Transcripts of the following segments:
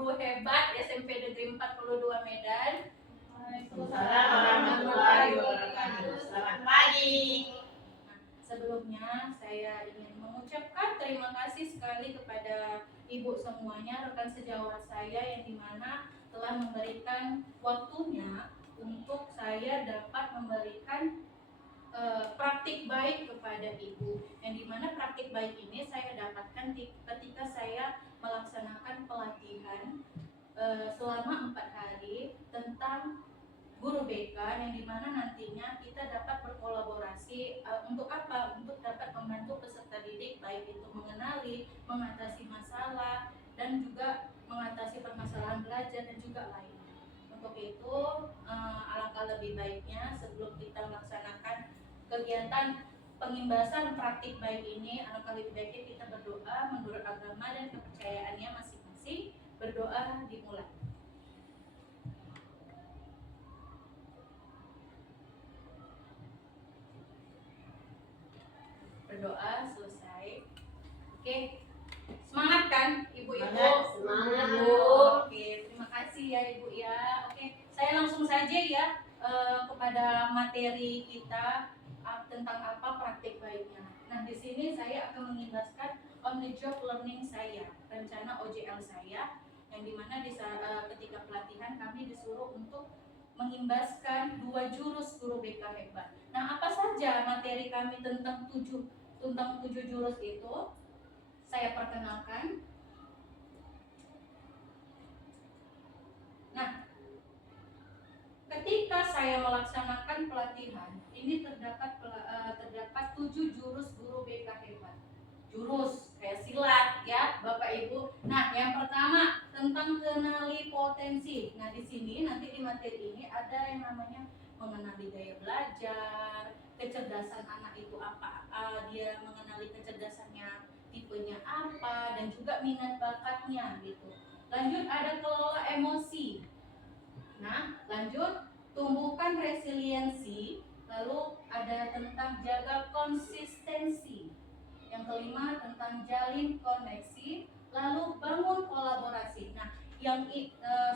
guru hebat SMP Negeri 42 Medan. Waalaikumsalam warahmatullahi wabarakatuh. Selamat pagi. Sebelumnya saya ingin mengucapkan terima kasih sekali kepada ibu semuanya, rekan sejawat saya yang dimana telah memberikan waktunya untuk saya dapat memberikan praktik baik kepada ibu, yang dimana praktik baik ini saya dapatkan ketika saya melaksanakan pelatihan selama 4 hari tentang guru BK, yang dimana nantinya kita dapat berkolaborasi untuk apa? Untuk dapat membantu peserta didik baik itu mengenali, mengatasi masalah, dan juga mengatasi permasalahan belajar dan juga lainnya. Untuk itu alangkah lebih baiknya sebelum kita melaksanakan kegiatan pengimbasan praktik baik ini, alangkah lebih baiknya kita berdoa menurut agama dan kepercayaannya masing-masing. Berdoa dimulai. Berdoa selesai. Oke, semangat kan ibu-ibu? Semangat. Oke, terima kasih ya ibu ya. Oke, saya langsung saja ya kepada materi kita tentang apa praktik baiknya. Nah, di sini saya akan mengimbaskan on the job learning saya, rencana OJL saya, yang dimana ketika pelatihan kami disuruh untuk mengimbaskan 2 jurus guru BK hebat. Nah, apa saja materi kami tentang 7 jurus itu? Saya perkenalkan. Nah, ketika saya melaksanakan pelatihan, ini terdapat 7 jurus guru BK hebat. Jurus kayak silat ya, Bapak Ibu. Nah, yang pertama tentang kenali potensi. Nah, di sini nanti di materi ini ada yang namanya mengenali gaya belajar, kecerdasan anak itu apa, dia mengenali kecerdasannya tipenya apa, dan juga minat bakatnya gitu. Lanjut ada kelola emosi. Nah, lanjut tumbuhkan resiliensi. Lalu ada tentang jaga konsistensi. Yang kelima tentang jalin koneksi, lalu bangun kolaborasi. Nah, yang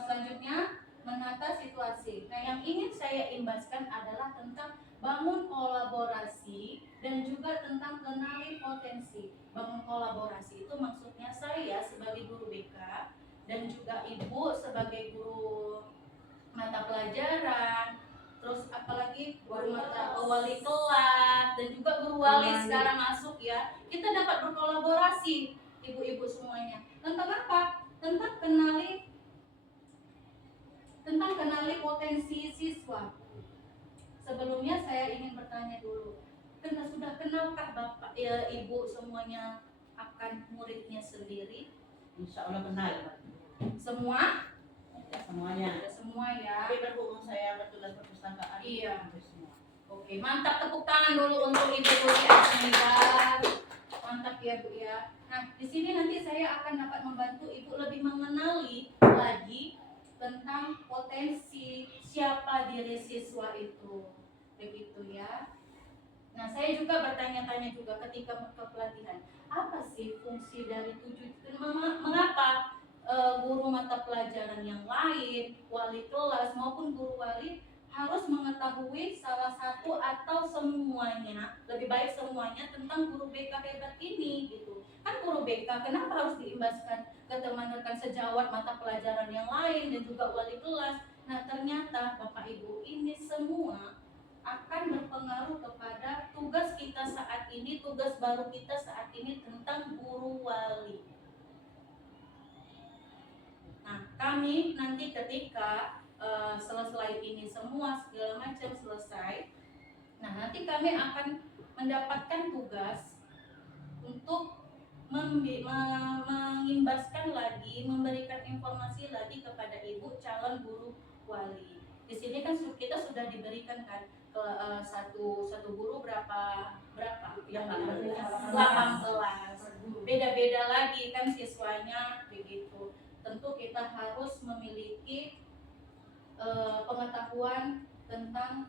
selanjutnya menata situasi. Nah, yang ingin saya imbaskan adalah tentang bangun kolaborasi dan juga tentang kenali potensi. Bangun kolaborasi itu maksudnya saya sebagai guru BK dan juga ibu sebagai guru mata pelajaran, terus apalagi guru mata wali kelas dan juga guru wali sekarang masuk ya. Kita dapat berkolaborasi ibu-ibu semuanya. Tentang apa? Tentang kenali potensi siswa. Sebelumnya saya ingin bertanya dulu. Sudah kenalkah Bapak Ibu semuanya akan muridnya sendiri? Insya Allah kenal. Semua? Semuanya. Semua ya. Tapi berhubung saya bertugas perpustakaan. Iya. Semua. Oke, mantap, tepuk tangan dulu untuk Ibu Lucy Asmita. Mantap ya Bu ya. Nah, di sini nanti saya akan dapat membantu Ibu lebih mengenali lagi tentang potensi siapa diri siswa itu. Begitu ya. Nah, saya juga bertanya-tanya juga ketika ke pelatihan, apa sih fungsi dari 7? Mengapa guru mata pelajaran yang lain, wali kelas maupun guru wali harus mengetahui salah satu atau semuanya, lebih baik semuanya tentang guru BK hebat ini gitu. Kan guru BK kenapa harus diimbaskan ke teman rekan sejawat mata pelajaran yang lain dan juga wali kelas? Nah, ternyata Bapak Ibu ini semua akan berpengaruh kepada tugas kita saat ini, tugas baru kita saat ini tentang guru wali. Nah, kami nanti ketika selesai ini semua segala macam selesai, nah nanti kami akan mendapatkan tugas untuk mengimbaskan lagi, memberikan informasi lagi kepada ibu calon guru wali. Di sini kan kita sudah diberikan kan satu guru berapa yang 18. Beda-beda lagi kan siswanya begitu. Tentu kita harus memiliki pengetahuan tentang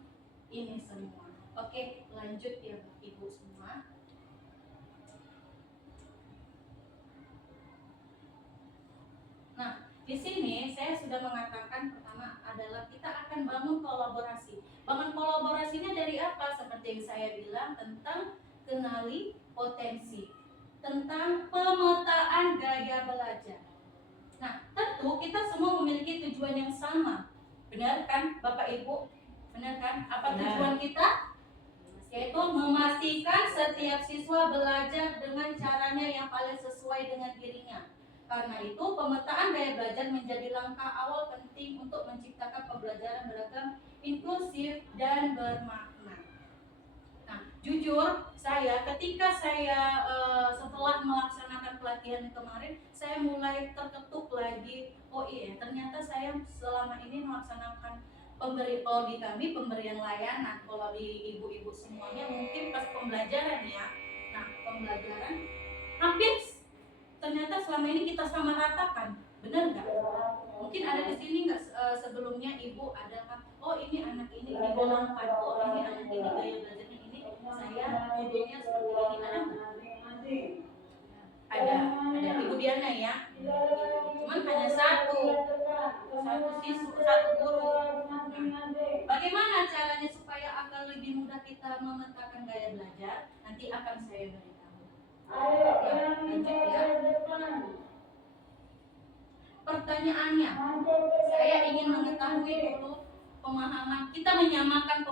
ini semua. Oke, lanjut ya Ibu semua. Nah, di sini sudah mengatakan pertama adalah kita akan bangun kolaborasi. Bangun kolaborasinya dari apa? Seperti yang saya bilang tentang kenali potensi, tentang pemetaan gaya belajar. Nah, tentu kita semua memiliki tujuan yang sama. Benar kan, Bapak Ibu? Benar kan? Apa tujuan kita? Yaitu memastikan setiap siswa belajar dengan caranya yang paling sesuai dengan dirinya. Karena itu, pemetaan gaya belajar menjadi langkah awal penting untuk menciptakan pembelajaran beragam, inklusif, dan bermakna. Nah, jujur ketika saya setelah melaksanakan pelatihan kemarin, saya mulai terketuk lagi. Oh iya, ternyata saya selama ini melaksanakan kalau di kami pemberian layanan, kalau di ibu-ibu semuanya mungkin pas pembelajaran ya. Nah, pembelajaran hampir ternyata selama ini kita sama ratakan, benar nggak? Mungkin ada di sini nggak sebelumnya ibu ada oh ini anak ini digolongkan, oh ini anak ini gaya belajarnya ini, saya modelnya seperti ini, ada nggak? Ada Ibu Diana ya. Cuman hanya satu siswa, satu guru. Nah, bagaimana caranya supaya agar lebih mudah kita memetakan gaya belajar? Nanti akan saya beritahu. Lanjut ya. Pertanyaannya, saya ingin mengetahui dulu pemahaman, kita menyamakan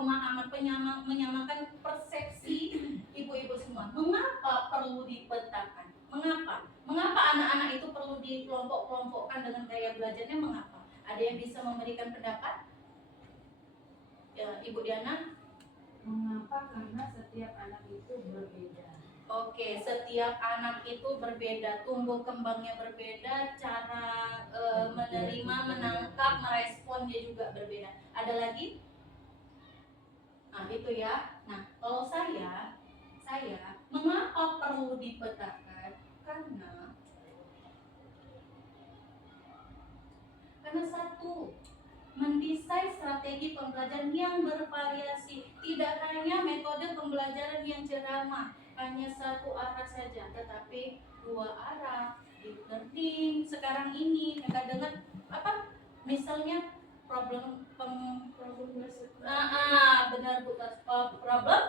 persepsi ibu-ibu semua. Mengapa perlu dipetakan? Mengapa anak-anak itu perlu dikelompok-kelompokkan dengan gaya belajarnya? Mengapa? Ada yang bisa memberikan pendapat? Ya, Ibu Diana? Mengapa? Karena setiap anak itu berbeda. Oke, setiap anak itu berbeda, tumbuh kembangnya berbeda, cara menerima, menangkap, merespon dia juga berbeda. Ada lagi? Nah, itu ya. Nah, kalau saya mengapa perlu dipetakan? Karena satu, mendesain strategi pembelajaran yang bervariasi, tidak hanya metode pembelajaran yang ceramah, hanya satu arah saja, tetapi dua arah. Deep learning sekarang ini yang dengar apa? Misalnya benar Bu, problem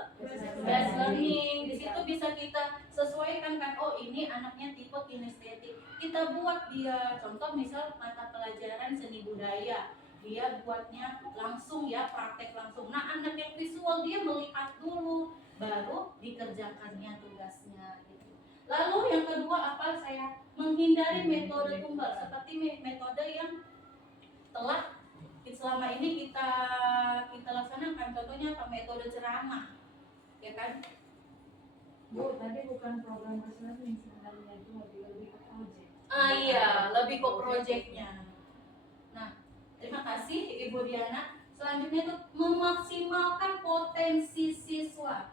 based learning. Di situ bisa kita sesuaikan kan, oh ini anaknya tipe kinestetik, kita buat dia contoh misal mata pelajaran seni budaya, dia buatnya langsung ya, praktek langsung. Nah, anak yang visual dia melihat dulu baru dikerjakannya tugasnya gitu. Lalu yang kedua apa? Saya menghindari metode tumbal seperti metode yang telah selama ini kita laksanakan. Contohnya apa? Metode ceramah, ya kan? Bu, tadi bukan program based learning sebenarnya, itu lebih ke project. Iya, lebih ke projectnya. Nah, terima kasih Ibu Diana. Selanjutnya itu memaksimalkan potensi siswa.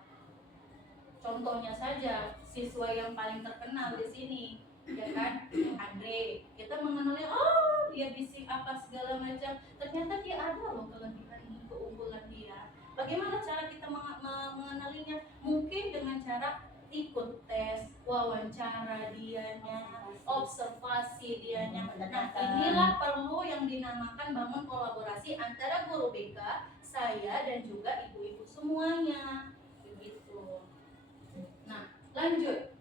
Contohnya saja siswa yang paling terkenal di sini, ya kan? Andre. Kita mengenalnya, oh dia bisa apa segala macam. Ternyata dia ada loh kelebihan, keunggulan dia. Bagaimana cara kita mengenalinya? Mungkin dengan cara ikut tes, wawancara dianya, observasi dianya. Nah, inilah perlu yang dinamakan bangun kolaborasi antara guru BK, saya dan juga ibu-ibu semuanya. Begitu. Nah, lanjut.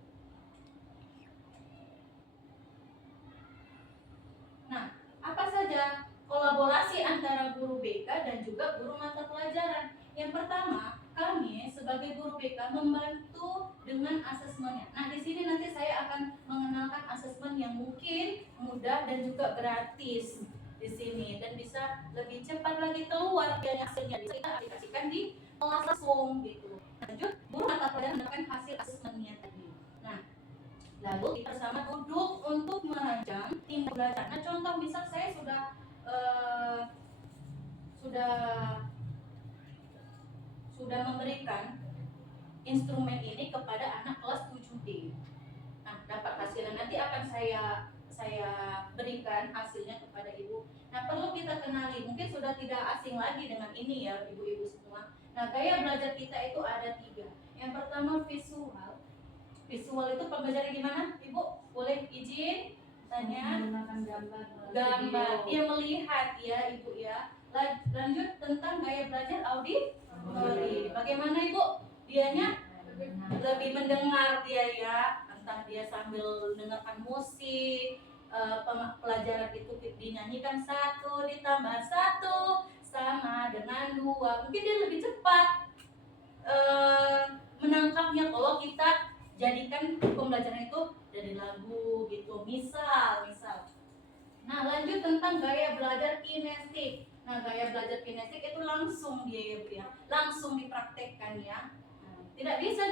Nah, apa saja kolaborasi antara guru BK dan juga guru mata pelajaran? Yang pertama, kami sebagai guru BK membantu dengan asesmennya. Nah, di sini nanti saya akan mengenalkan asesmen yang mungkin mudah dan juga gratis di sini dan bisa lebih cepat lagi keluar dari hasilnya. Bisa kita aplikasikan di kelas langsung gitu. Lanjut, guru mata pelajaran mendapatkan hasil asesmennya tadi. Nah, lalu kita sama duduk untuk merancang tindak belajar. Nah, contoh misal saya sudah memberikan instrumen ini kepada anak kelas 7D. Nah, dapat hasilnya nanti akan saya berikan hasilnya kepada ibu. Nah, perlu kita kenali, mungkin sudah tidak asing lagi dengan ini ya ibu-ibu semua. Nah, gaya belajar kita itu ada 3. Yang pertama visual. Visual itu pembelajaran gimana? Ibu boleh izin Tanya menggunakan gambar gambar, video. dia melihat ya ibu ya. Lanjut tentang gaya belajar auditori. Bagaimana ibu? Dianya lebih mendengar dia ya, entah dia sambil mendengarkan musik, pelajaran itu dinyanyikan 1 ditambah 1 sama dengan 2, mungkin dia lebih cepat menangkapnya kalau kita jadikan pembelajaran itu dari lagu gitu, misal. Nah lanjut tentang gaya belajar kinestik. Nah gaya belajar kinestik itu langsung dia ya, langsung dipraktekkan ya. Tidak bisa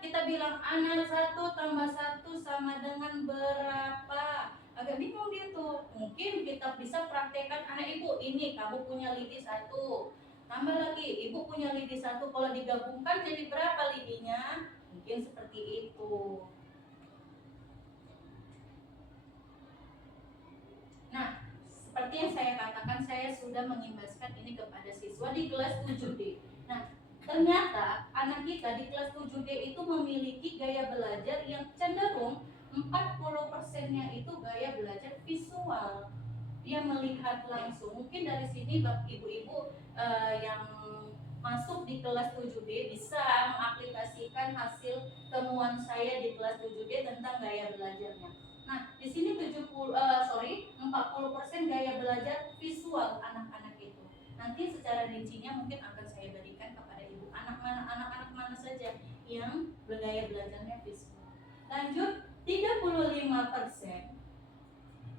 kita bilang anak 1 tambah 1 sama dengan berapa. Agak bingung dia tuh. Mungkin kita bisa praktekkan anak ibu, ini kamu punya lidi 1. Tambah lagi, ibu punya lidi 1. Kalau digabungkan jadi berapa lidinya? Mungkin seperti itu. Nah, seperti yang saya katakan, saya sudah mengimbaskan ini kepada siswa di kelas 7D. Nah, ternyata anak kita di kelas 7D itu memiliki gaya belajar yang cenderung 40%-nya itu gaya belajar visual. Dia melihat langsung. Mungkin dari sini ibu-ibu yang masuk di kelas 7D bisa mengaplikasikan hasil temuan saya di kelas 7D tentang gaya belajarnya. Nah, di sini 40% gaya belajar visual anak-anak itu. Nanti secara rincinya mungkin akan saya berikan kepada ibu. Anak-anak mana saja yang bergaya belajarnya visual. Lanjut, 35%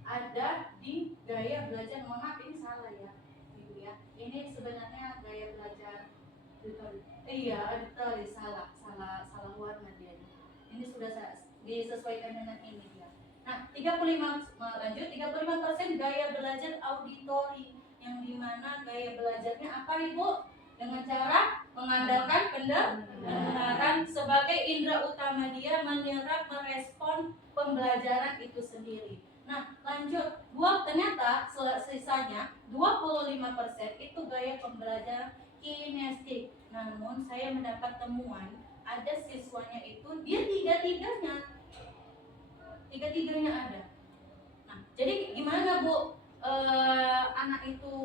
ada di gaya belajar, mohon maaf ini salah ya ibu ya. Ini sebenarnya gaya belajar auditory, salah warna dia. Ini sudah disesuaikan dengan ini dia. Nah, 35% gaya belajar auditori, yang dimana gaya belajarnya apa ibu? Dengan cara mengandalkan pendengaran sebagai indera utama dia menyerap merespon pembelajaran itu sendiri. Nah, lanjut. Ternyata sisanya 25% itu gaya pembelajaran kinestik. Namun saya mendapat temuan ada siswanya itu dia tiga-tiganya ada. Nah, jadi gimana Bu? Anak itu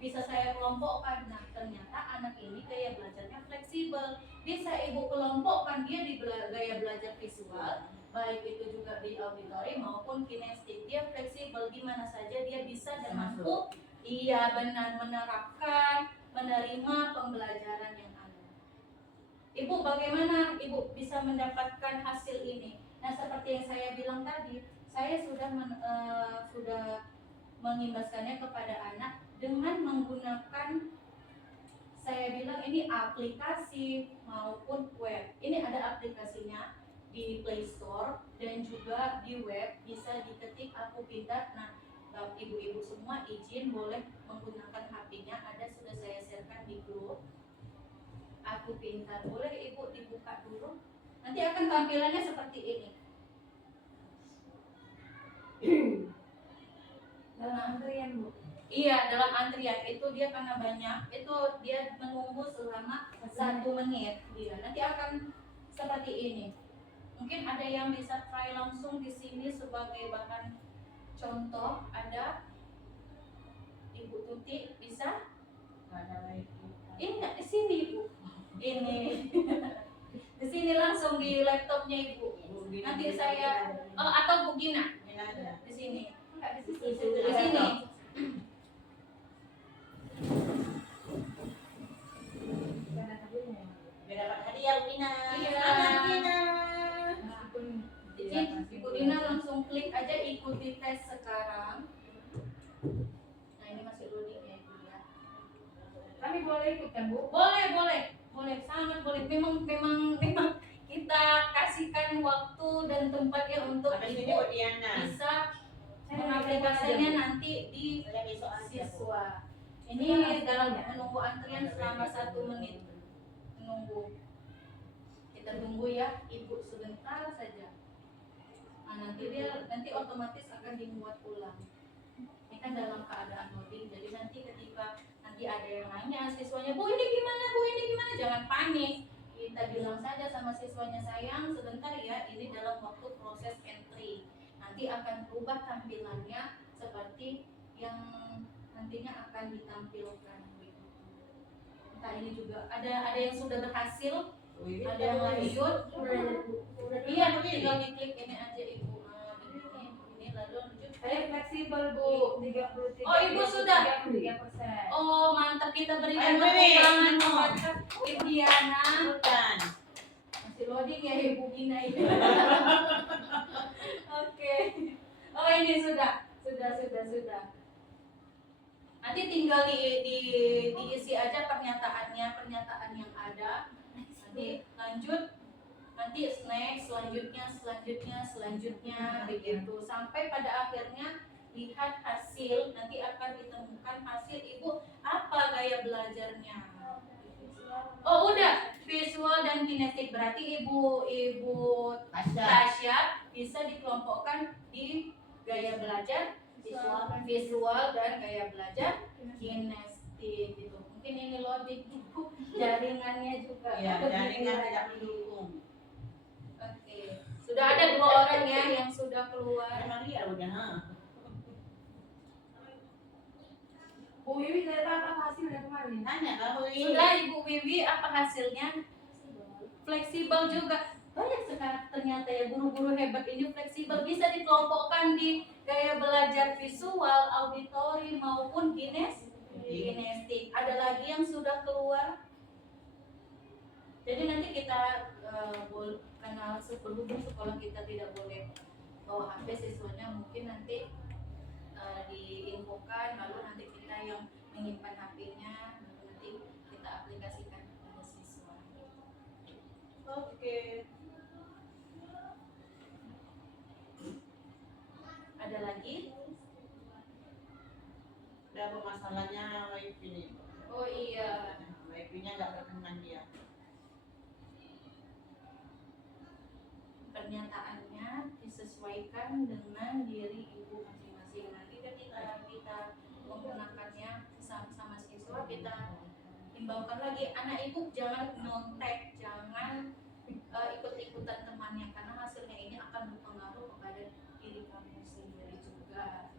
bisa saya kelompokkan. Nah, ternyata anak ini gaya belajarnya fleksibel. Bisa ibu kelompokkan dia di gaya belajar visual, baik itu juga di auditori maupun kinestik. Dia fleksibel, di mana saja dia bisa dan mampu benar menerapkan, menerima pembelajaran yang ada. Ibu, bagaimana ibu bisa mendapatkan hasil ini? Nah, seperti yang saya bilang tadi, saya sudah mengimbaskannya kepada anak dengan menggunakan, saya bilang ini aplikasi maupun web. Ini ada aplikasinya di Play Store dan juga di web, bisa diketik Aku Pintar. Nah, ibu-ibu semua izin boleh menggunakan HP-nya, ada sudah saya sharekan di grup Aku Pintar. Boleh ibu dibuka dulu. Nanti akan tampilannya seperti ini. Dalam antrian Bu. Iya, dalam antrian itu dia karena banyak, itu dia menunggu selama 1 menit. Dia nanti akan seperti ini. Mungkin ada yang bisa try langsung di sini sebagai bahan contoh. Ada Ibu Tuti bisa? Ini nggak di sini Ibu. Ini di sini langsung di laptopnya Ibu. Nanti saya atau Bu Gina di sini. Enggak di sini. Di sini. Biar dapat hadiah Wina. Iya. Wina. Meskipun Ibu Dina langsung klik aja ikuti tes sekarang. Nah, ini masih loading ya Ibu ya. kami boleh ikut kan Bu? Boleh, sangat boleh. Memang kita kasihkan waktu dan tempat ya untuk Habis ini Ibu Bu Diana. bisa mengaplikasikannya nanti di Saya besok aja, Bu. siswa. Ini dalam menunggu antrian selama 1 menit menunggu. Kita tunggu ya Ibu sebentar saja. Nah, nanti otomatis akan dibuat ulang. Ini kan dalam keadaan loading, jadi nanti ketika ada yang nanya siswanya, Bu ini gimana, jangan panik. Kita bilang saja sama siswanya, sayang sebentar ya, ini dalam waktu proses entry. Nanti akan berubah tampilan akan ditampilkan. Entah ini juga ada yang sudah berhasil, ada yang lanjut. Iya, tinggal diklik ini aja ibu. Ini lalu lanjut. Fleksibel Bu, 33. Oh, Ibu sudah? 33%. Oh, mantap, kita berikan Ayo, tepuk tangan Ibu. kepada Ibu Diana. Bukan. Masih loading ya Ibu Gina ini. Oke. Oh, ini sudah. Nanti tinggal diisi aja pernyataan yang ada. Nanti lanjut. Nanti next, selanjutnya begitu sampai pada akhirnya lihat hasil. Nanti akan ditemukan hasil Ibu apa gaya belajarnya. Oh, udah visual dan kinetik, berarti Ibu Tasya bisa dikelompokkan di gaya belajar visual dan gaya belajar kinetik gitu. Mungkin ini loading Ibu, jaringannya juga. Ya, jaringan tidak mendukung. Oke, sudah ada 2 orang ya yang sudah keluar. Maria udah. Bu Wiwi saya apa hasilnya kemarin? Tanya kamu ini. Sudah Ibu Wiwi, apa hasilnya? Fleksibel juga. Banyak sekarang ternyata ya guru-guru hebat ini fleksibel, bisa dikelompokkan di gaya belajar visual, auditori maupun kinestik. Ada lagi yang sudah keluar. Jadi nanti kita kenal berhubung sekolah kita tidak boleh bawa HP siswanya, mungkin nanti diinfokan, lalu nanti kita yang menyimpan HP-nya, nanti kita aplikasikan kepada siswa. Oke. Ada lagi? Ada apa masalahnya wifi nih? Oh iya. Wifi-nya nggak berkenan dia. Pernyataannya disesuaikan dengan diri ibu masing-masing. Nanti ketika kita menggunakannya sama siswa, kita imbaukan lagi anak ibu jangan nyontek, jangan ikut-ikutan temannya, karena hasilnya ini akan berpengaruh kepada diri kamu sendiri juga.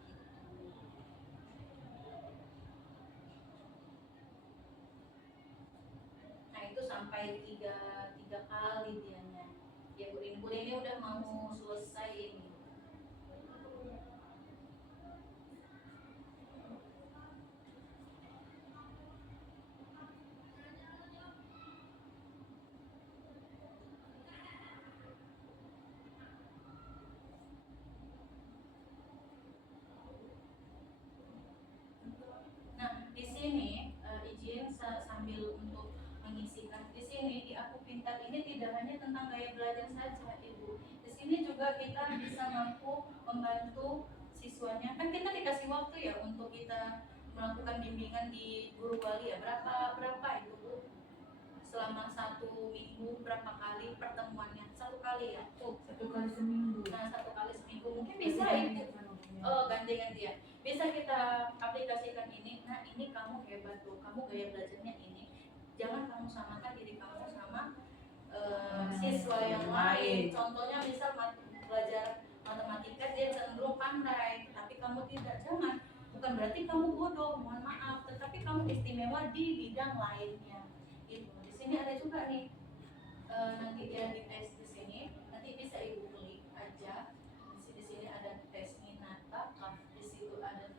Nah itu sampai tiga kali dianya. Ya Bu ini udah mau selesai ini. Nah di sini izin sambil untuk mengisikan di sini di Aku Pintar ini tidak hanya tentang gaya belajar saja Ibu. Di sini juga kita bisa mampu membantu siswanya. Kan kita dikasih waktu ya untuk kita melakukan bimbingan di guru wali ya. Berapa itu Bu? Selama 1 minggu berapa kali pertemuannya? 1 kali ya? 1 kali seminggu. Nah 1 kali seminggu mungkin bisa Ibu. Oh ganti-gantian. Bisa kita aplikasikan ini. Nah ini kamu hebat tuh, kamu gaya belajarnya ini. Jangan kamu samakan diri kamu sama siswa yang lain. Contohnya misal belajar matematika dia cenderung pandai, tapi kamu tidak. Jangan. Bukan berarti kamu bodoh, mohon maaf. Tetapi kamu istimewa di bidang lainnya. Gitu. Di sini ada juga nih. Nanti dia di tes di sini. Nanti bisa Ibu klik aja. Di sini ada tes minat bakat. Di situ ada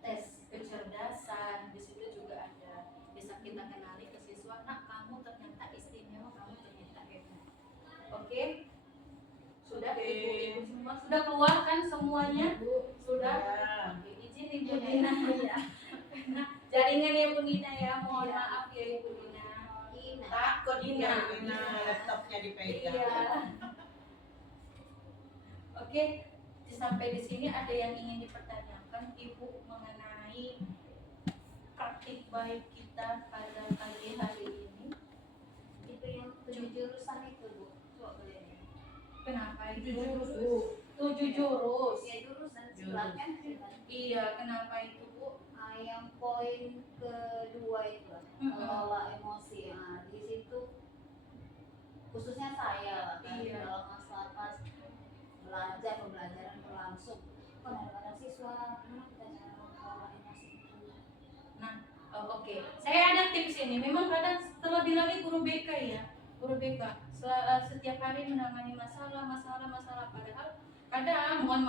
tes kecerdasan. Di situ juga ada. Bisa kita kenali ke siswa, nah kamu ternyata istimewa, kamu ternyata hebat. Oke? Sudah Ibu semua sudah keluar kan semuanya? Sudah? Oke, izin Ibu Dina ya. Nah, jaringan Ibu Dina ya, mohon maaf ya Ibu Dina. Takut Dina. Dina laptopnya dipegang. Iya. Oke, sampai di sini ada yang ingin dipertanyakan Ibu mengenai praktik baik kita pada pagi hari ini? Itu yang 7 jurusan itu Bu. Coba boleh. Kenapa itu 7 jurus jurus? Bu. 7 jurus. Ya jurusan silakan. Iya, kenapa itu Bu? Yang poin kedua itu lah, mengelola emosi. Nah, di situ khususnya saya lah kan, Iya. kalau masalah pas pembelajaran berlangsung, kadang-kadang siswa gimana kita cara mengelola emosi itu Oke, saya ada tips ini. Memang kadang terlebih lagi guru BK ya, guru BK setiap hari menangani masalah. Padahal kadang mohon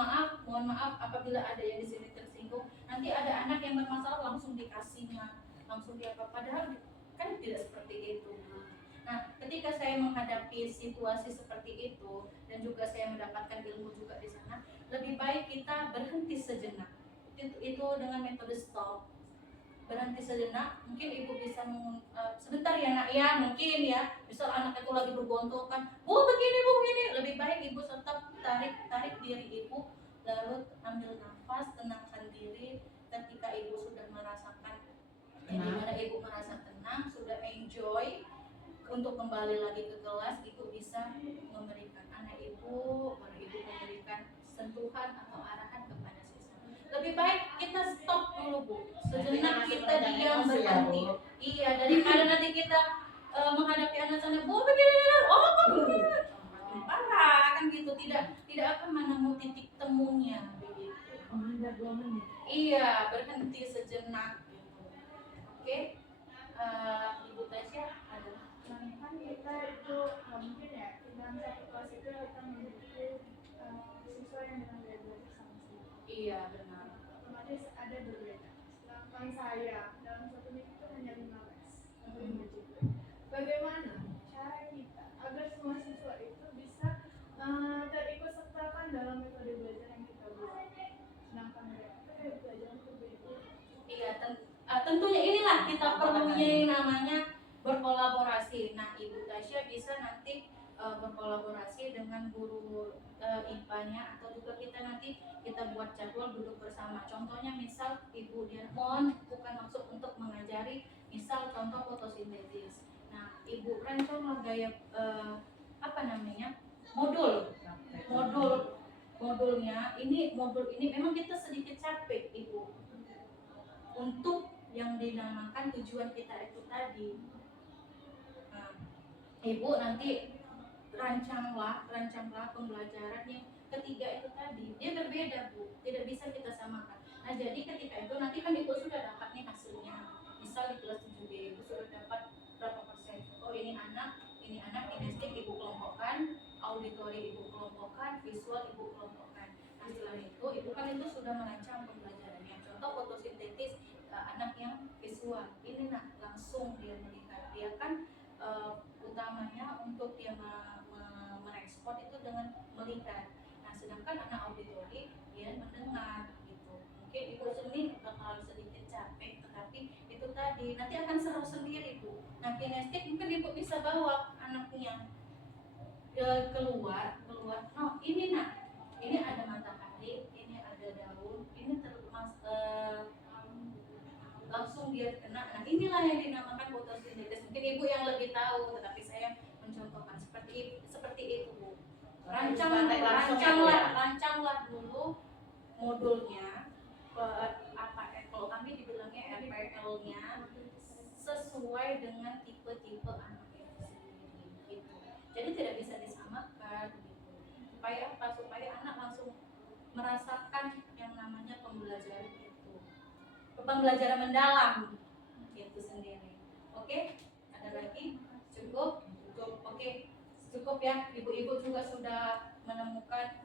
maaf apabila ada yang di sini tersinggung. Nanti ada anak yang bermasalah langsung dikasihnya, langsung diapa. Padahal kan tidak seperti itu. Nah, ketika saya menghadapi situasi seperti itu dan juga saya mendapatkan ilmu juga di sana, lebih baik kita berhenti sejenak. Itu dengan metode stop. Berhenti sejenak, mungkin ibu bisa sebentar ya nak ya, mungkin ya, misal anak itu lagi bergontokan, bu begini, lebih baik ibu tetap tarik diri ibu, lalu ambil nafas, tenangkan diri. Ketika ibu sudah merasakan dimana ibu merasa tenang, sudah enjoy untuk kembali lagi ke kelas, ibu bisa memberikan anak ibu, baru ibu memberikan sentuhan atau arahan kepada siswa. Lebih baik kita stop dulu bu, sejenak kita diam berhenti. Iya, daripada nanti kita menghadapi anak sana, bu begini, oh kamu parah kan gitu, tidak akan menemukan titik temunya begitu. Menghindar 2 menit. Iya, berhenti sejenak gitu. Oke, Ibu Tasya ada. Kan kita itu mungkin ya dalam satu kelas itu kita memiliki siswa yang dengan gaya belajar sama sih. Iya benar. Otomatis ada berbeda. Sedangkan saya dalam satu minggu itu hanya 5 les atau 5 judul. Bagaimana cara kita agar semua siswa itu bisa terikut sertakan dalam metode belajar yang kita buat? Sedangkan mereka itu belajar berbeda. Iya, tentunya inilah kita perlunya yang namanya berkolaborasi. Nah, Ibu Tasya bisa nanti berkolaborasi dengan guru IPA-nya, atau juga kita nanti kita buat jadwal duduk bersama. Contohnya misal Ibu Diamond bukan maksud untuk mengajari, misal contoh fotosintesis. Nah, Ibu rancanglah gaya modulnya. Modul ini memang kita sedikit capek Ibu untuk yang dinamakan tujuan kita itu tadi. Nah, Ibu nanti rancanglah pembelajaran yang ketiga itu tadi. Dia berbeda Bu, tidak bisa kita samakan. Nah jadi ketika itu nanti kan Ibu sudah dapat nih hasilnya. Misal di kelas 7B Ibu sudah dapat berapa persen. Oh ini anak, kinestik Ibu kelompokkan, auditori Ibu kelompokkan, visual Ibu kelompokkan. Nah setelah itu Ibu kan itu sudah merancang pembelajarannya. Contoh fotosintetis, anak yang visual ini langsung dia melihat, dia kan utamanya untuk dia merespon itu dengan melihat. Nah sedangkan anak auditori dia mendengar gitu. Mungkin Ibu seni bakal sedikit capek, tetapi itu tadi nanti akan seru sendiri Bu. Nah kinestik mungkin Ibu bisa bawa anaknya keluar. No ini ini ada matahari, ini ada daun, ini langsung dia kena. Nah inilah yang dinamakan fotosintesis. Mungkin Ibu yang lebih tahu, tetapi saya mencontohkan seperti itu Bu. Rancanglah dulu modulnya, kalau kami dibilangnya RPL-nya sesuai dengan tipe-tipe anak itu sendiri gitu. Jadi tidak bisa disamakan gitu. Supaya apa? Supaya anak langsung merasakan yang namanya pembelajaran mendalam itu sendiri. Oke, ada lagi? Cukup. Oke, cukup ya. Ibu-ibu juga sudah menemukan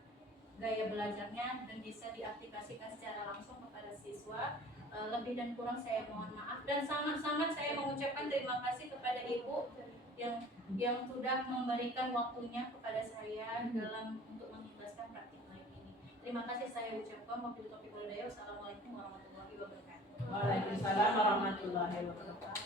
gaya belajarnya dan bisa diaplikasikan secara langsung kepada siswa. Lebih dan kurang saya mohon maaf, dan sangat-sangat saya mengucapkan terima kasih kepada Ibu yang sudah memberikan waktunya kepada saya dalam untuk mengikhlaskan praktik baik ini. Terima kasih saya ucapkan. Wabillahi taufiq wal hidayah. Wassalamualaikum warahmatullahi wabarakatuh. Waalaikumsalam warahmatullahi wabarakatuh.